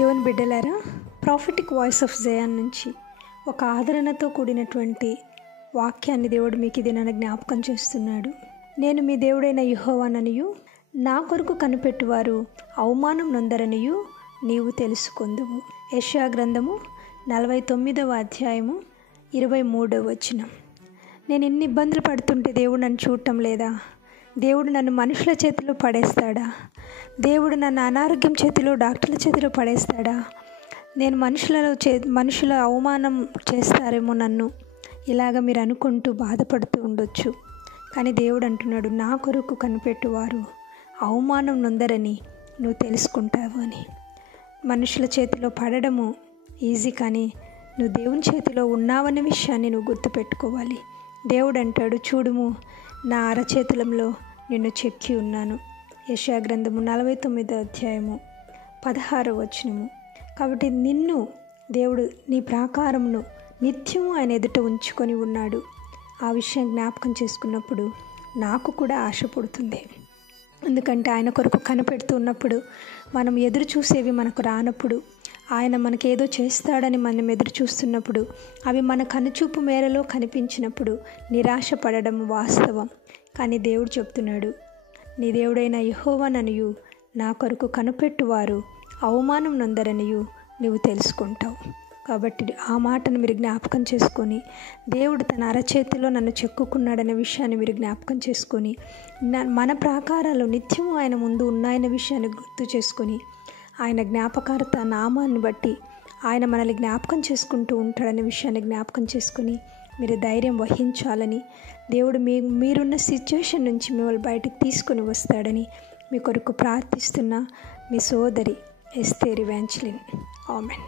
దేవుని బిడ్డలారా, prophetic voice of Zion నుంచి ఒక ఆదరణతో కూడినటువంటి వాక్యాన్ని దేవుడు మీకు ఇది నన్ను జ్ఞాపకం చేస్తున్నాడు. నేను మీ దేవుడైన యెహోవాననియు, నా కొరకు కనిపెట్టువారు అవమానం నొందరనియు నీవు తెలుసుకొందువు. యెషయా గ్రంథము 49వ అధ్యాయము 23వ వచనం. నేను ఇన్ని ఇబ్బందులు పడుతుంటే దేవుడు నన్ను చూడటం లేదా? దేవుడు నన్ను మనుషుల చేతిలో పడేస్తాడా? దేవుడు నన్ను అనారోగ్యం చేతిలో, డాక్టర్ల చేతిలో పడేస్తాడా? నేను మనుషుల అవమానం చేస్తారేమో నన్ను, ఇలాగ మీరు అనుకుంటూ బాధపడుతూ ఉండొచ్చు. కానీ దేవుడు అంటున్నాడు, నా కొరకు కనిపెట్టువారు అవమానం నొందరని నువ్వు తెలుసుకుంటావు అని. మనుషుల చేతిలో పడడము ఈజీ, కానీ నువ్వు దేవుని చేతిలో ఉన్నావనే విషయాన్ని నువ్వు గుర్తుపెట్టుకోవాలి. దేవుడు అంటాడు, చూడుము నా అరచేతులంలో నిన్ను చెక్కి ఉన్నాను. యెషయా గ్రంథము 49వ అధ్యాయము 16వ వచనము. కాబట్టి నిన్ను దేవుడు నీ ప్రాకారమును నిత్యము ఆయన ఎదుట ఉంచుకొని ఉన్నాడు. ఆ విషయం జ్ఞాపకం చేసుకున్నప్పుడు నాకు కూడా ఆశ పుడుతుంది. ఎందుకంటే ఆయన కొరకు కనిపెడుతూ ఉన్నప్పుడు, మనం ఎదురు చూసేవి మనకు రానప్పుడు, ఆయన మనకేదో చేస్తాడని మనం ఎదురు చూస్తున్నప్పుడు, అవి మన కనుచూపు మేరలో కనిపించినప్పుడు నిరాశ పడడం వాస్తవం. కానీ దేవుడు చెప్తున్నాడు, నీ దేవుడైన యెహోవాననియు, నా కొరకు కనిపెట్టువారు అవమానం నొందరనియు నువ్వు తెలుసుకుంటావు. కాబట్టి ఆ మాటను మీరు జ్ఞాపకం చేసుకొని, దేవుడు తన అరచేతిలో నన్ను చెక్కుకున్నాడనే విషయాన్ని మీరు జ్ఞాపకం చేసుకొని, మన ప్రాకారాలు నిత్యము ఆయన ముందు ఉన్నాయనే విషయాన్ని గుర్తు చేసుకొని, ఆయన జ్ఞాపకార్థ నామాన్ని బట్టి ఆయన మనల్ని జ్ఞాపకం చేసుకుంటూ ఉంటాడనే విషయాన్ని జ్ఞాపకం చేసుకొని మీరు ధైర్యం వహించాలని, దేవుడు మీరున్న సిచ్యువేషన్ నుంచి మిమ్మల్ని బయటకు తీసుకొని వస్తాడని మీ కొరకు ప్రార్థిస్తున్న మీ సోదరి ఎస్తేర్ ఎవాంజెలిన్. ఆమెన్.